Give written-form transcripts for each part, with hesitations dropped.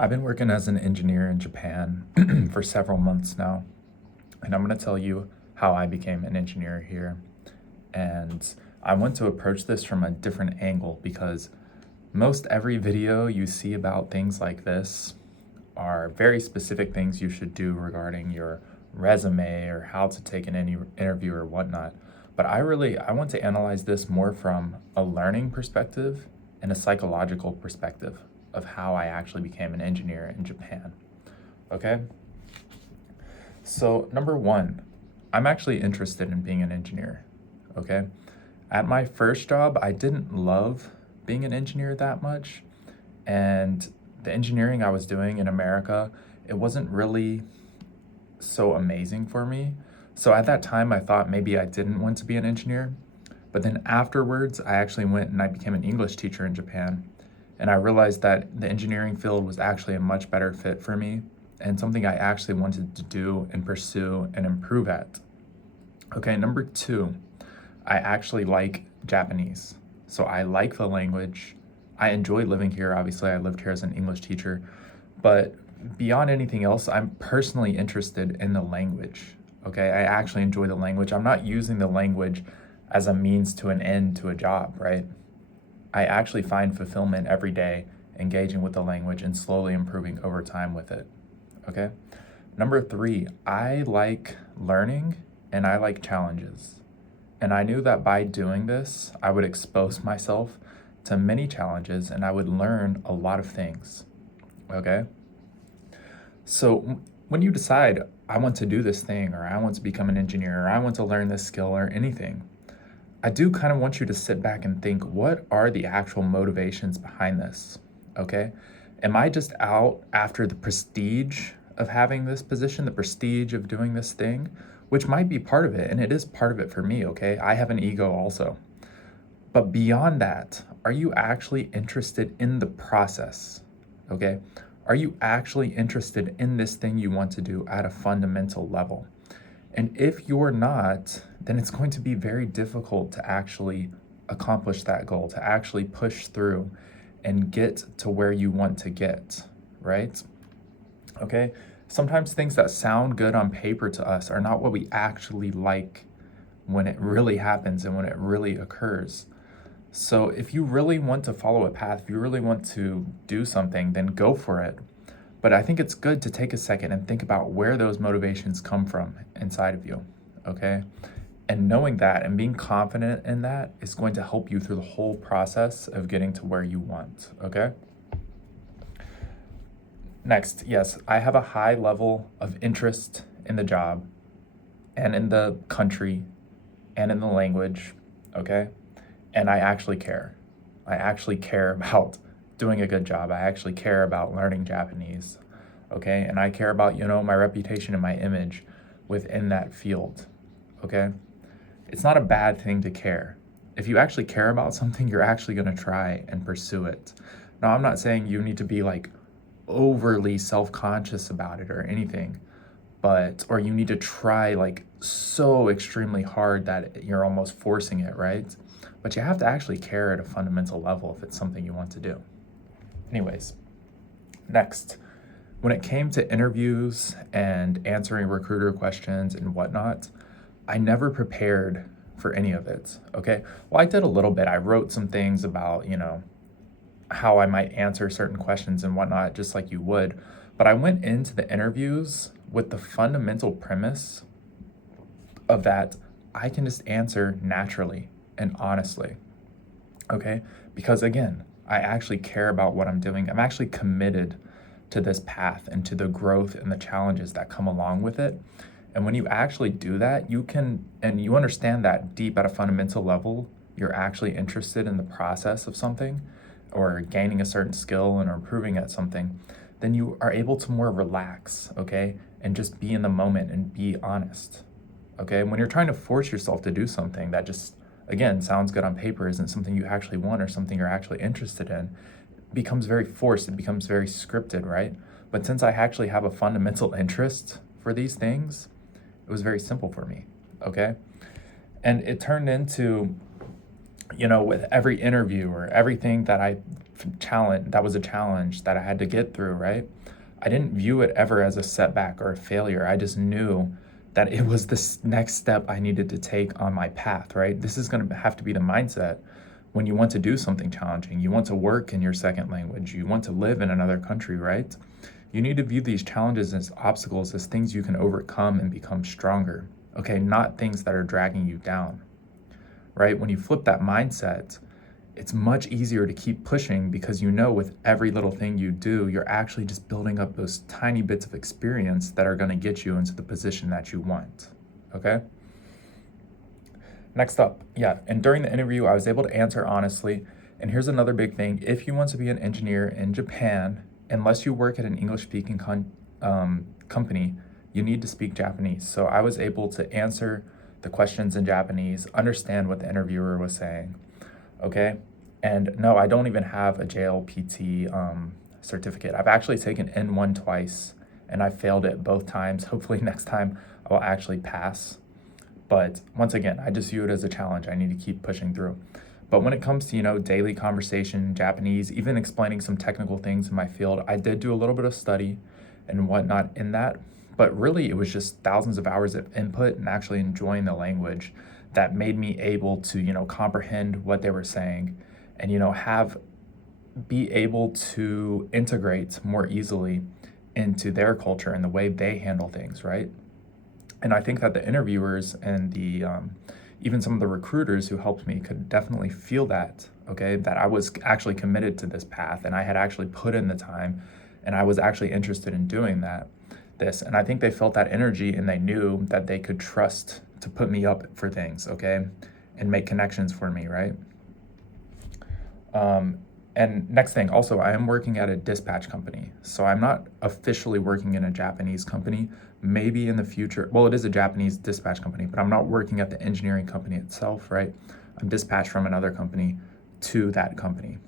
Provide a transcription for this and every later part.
I've been working as an engineer in Japan for several months now, and I'm going to tell you how I became an engineer here. And I want to approach this from a different angle because most every video you see about things like this are very specific things you should do regarding your resume or how to take an interview or whatnot. But I want to analyze this more from a learning perspective and a psychological perspective of how I actually became an engineer in Japan. Okay? So, number one, I'm actually interested in being an engineer. Okay? At my first job, I didn't love being an engineer that much. And the engineering I was doing in America, it wasn't really so amazing for me. So at that time, I thought maybe I didn't want to be an engineer. But then afterwards, I actually went and I became an English teacher in Japan. And I realized that the engineering field was actually a much better fit for me and something I actually wanted to do and pursue and improve at. Okay, number two, I actually like Japanese. So I like the language. I enjoy living here. Obviously, I lived here as an English teacher. But beyond anything else, I'm personally interested in the language. Okay, I actually enjoy the language. I'm not using the language as a means to an end to a job, right? I actually find fulfillment every day engaging with the language and slowly improving over time with it. Okay? Number three, I like learning and I like challenges. And I knew that by doing this, I would expose myself to many challenges and I would learn a lot of things. Okay? So when you decide, I want to do this thing, or I want to become an engineer, or I want to learn this skill, or anything, I do kind of want you to sit back and think, what are the actual motivations behind this? Okay? Am I just out after the prestige of having this position, the prestige of doing this thing, which might be part of it, and it is part of it for me, okay? I have an ego also. But beyond that, are you actually interested in the process? Okay? Are you actually interested in this thing you want to do at a fundamental level? And if you're not, then it's going to be very difficult to actually accomplish that goal, to actually push through and get to where you want to get, right? Okay? Sometimes things that sound good on paper to us are not what we actually like when it really happens and when it really occurs. So if you really want to follow a path, if you really want to do something, then go for it. But I think it's good to take a second and think about where those motivations come from inside of you, okay? And knowing that and being confident in that is going to help you through the whole process of getting to where you want, okay? Next, yes, I have a high level of interest in the job and in the country and in the language, okay? And I actually care. I actually care about doing a good job. I actually care about learning Japanese, okay? And I care about, my reputation and my image within that field, okay? It's not a bad thing to care. If you actually care about something, you're actually going to try and pursue it. Now, I'm not saying you need to be like overly self-conscious about it or anything, or you need to try like so extremely hard that you're almost forcing it, right? But you have to actually care at a fundamental level if it's something you want to do. Anyways, next, when it came to interviews and answering recruiter questions and whatnot, I never prepared for any of it, okay? Well, I did a little bit. I wrote some things about, how I might answer certain questions and whatnot, just like you would. But I went into the interviews with the fundamental premise of that I can just answer naturally and honestly, okay? Because again, I actually care about what I'm doing. I'm actually committed to this path and to the growth and the challenges that come along with it. And when you actually do that, you understand that deep at a fundamental level, you're actually interested in the process of something or gaining a certain skill and improving at something, then you are able to more relax, okay? And just be in the moment and be honest, okay? When you're trying to force yourself to do something that just, again, sounds good on paper, isn't something you actually want or something you're actually interested in, it becomes very forced, it becomes very scripted, right? But since I actually have a fundamental interest for these things, it was very simple for me, okay? And it turned into with every interview or everything that was a challenge that I had to get through, right? I didn't view it ever as a setback or a failure. I just knew that it was this next step I needed to take on my path, right? This is going to have to be the mindset when you want to do something challenging. You want to work in your second language. You want to live in another country, right? You need to view these challenges as obstacles, as things you can overcome and become stronger, okay? Not things that are dragging you down, right? When you flip that mindset, it's much easier to keep pushing because with every little thing you do, you're actually just building up those tiny bits of experience that are going to get you into the position that you want, okay? Next up, and during the interview, I was able to answer honestly. And here's another big thing. If you want to be an engineer in Japan, unless you work at an English-speaking company, you need to speak Japanese. So I was able to answer the questions in Japanese, understand what the interviewer was saying, okay? And no, I don't even have a JLPT certificate. I've actually taken N1 twice, and I failed it both times. Hopefully next time I will actually pass. But once again, I just view it as a challenge. I need to keep pushing through. But when it comes to, daily conversation in Japanese, even explaining some technical things in my field, I did do a little bit of study and whatnot in that. But really, it was just thousands of hours of input and actually enjoying the language that made me able to, comprehend what they were saying and, be able to integrate more easily into their culture and the way they handle things, right? And I think that the interviewers and the even some of the recruiters who helped me could definitely feel that, okay, that I was actually committed to this path and I had actually put in the time and I was actually interested in doing this. And I think they felt that energy and they knew that they could trust to put me up for things, okay, and make connections for me, right? And next thing, also, I am working at a dispatch company. So I'm not officially working in a Japanese company. Maybe in the future, well, it is a Japanese dispatch company, but I'm not working at the engineering company itself, right? I'm dispatched from another company to that company.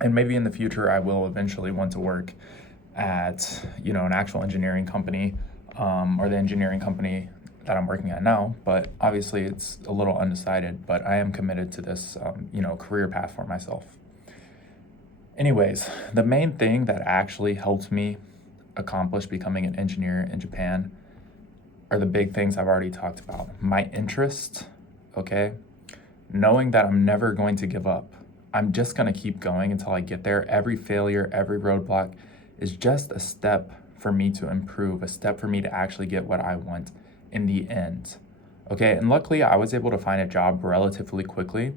And maybe in the future, I will eventually want to work at, an actual engineering company or the engineering company that I'm working at now. But obviously, it's a little undecided, but I am committed to this, career path for myself. Anyways, the main thing that actually helped me accomplish becoming an engineer in Japan are the big things I've already talked about. My interest, okay? Knowing that I'm never going to give up. I'm just going to keep going until I get there. Every failure, every roadblock is just a step for me to improve, a step for me to actually get what I want in the end. Okay, and luckily I was able to find a job relatively quickly.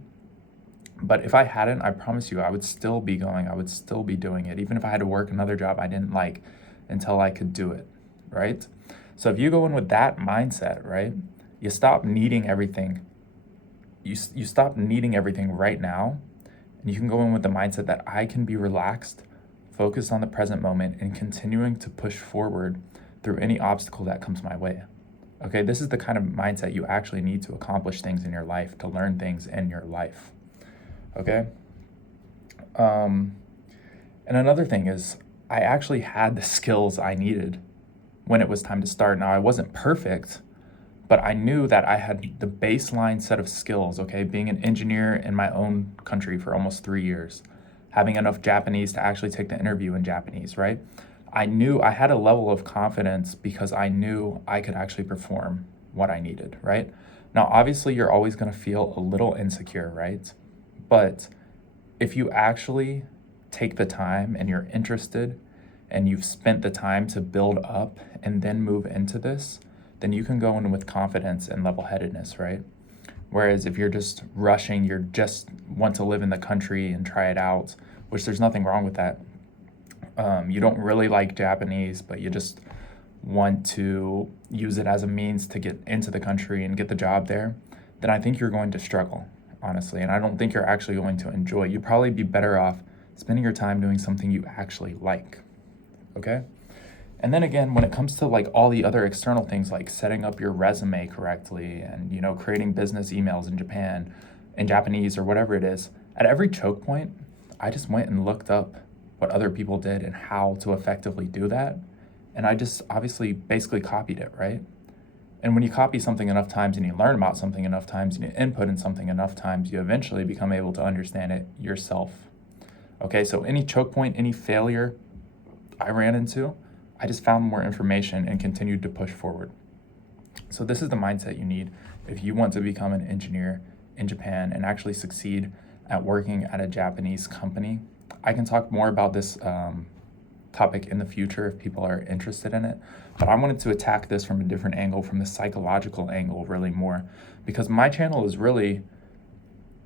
But if I hadn't, I promise you, I would still be going. I would still be doing it, even if I had to work another job I didn't like until I could do it, right? So if you go in with that mindset, right, you stop needing everything. You stop needing everything right now, and you can go in with the mindset that I can be relaxed, focused on the present moment, and continuing to push forward through any obstacle that comes my way. Okay, this is the kind of mindset you actually need to accomplish things in your life, to learn things in your life. Okay. And another thing is I actually had the skills I needed when it was time to start. Now, I wasn't perfect, but I knew that I had the baseline set of skills, okay? Being an engineer in my own country for almost 3 years, having enough Japanese to actually take the interview in Japanese, right? I knew I had a level of confidence because I knew I could actually perform what I needed, right? Now, obviously, you're always going to feel a little insecure, right? But if you actually take the time and you're interested and you've spent the time to build up and then move into this, then you can go in with confidence and level-headedness, right? Whereas if you're just rushing, you're just want to live in the country and try it out, which there's nothing wrong with that. You don't really like Japanese, but you just want to use it as a means to get into the country and get the job there, then I think you're going to struggle, honestly. And I don't think you're actually going to enjoy it. You'd probably be better off spending your time doing something you actually like, okay? And then again, when it comes to like all the other external things like setting up your resume correctly and, creating business emails in Japan, in Japanese or whatever it is, at every choke point, I just went and looked up what other people did and how to effectively do that. And I just obviously basically copied it, right? And when you copy something enough times and you learn about something enough times and you input in something enough times, you eventually become able to understand it yourself. Okay, so any choke point, any failure I ran into, I just found more information and continued to push forward. So this is the mindset you need if you want to become an engineer in Japan and actually succeed at working at a Japanese company. I can talk more about this topic in the future if people are interested in it, but I wanted to attack this from a different angle, from the psychological angle really more, because my channel is really,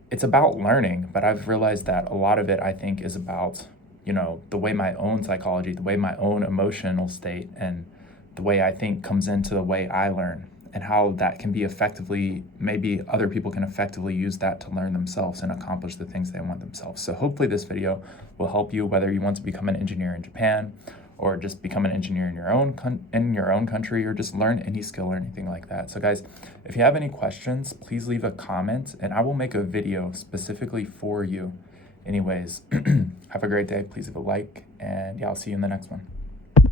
it's about learning, but I've realized that a lot of it, I think, is about, the way my own psychology, the way my own emotional state, and the way I think comes into the way I learn, and how that can be effectively, maybe other people can effectively use that to learn themselves and accomplish the things they want themselves. So hopefully this video will help you, whether you want to become an engineer in Japan or just become an engineer in your own country, or just learn any skill or anything like that. So guys, if you have any questions, please leave a comment and I will make a video specifically for you. Anyways, have a great day. Please leave a like, and yeah, I'll see you in the next one.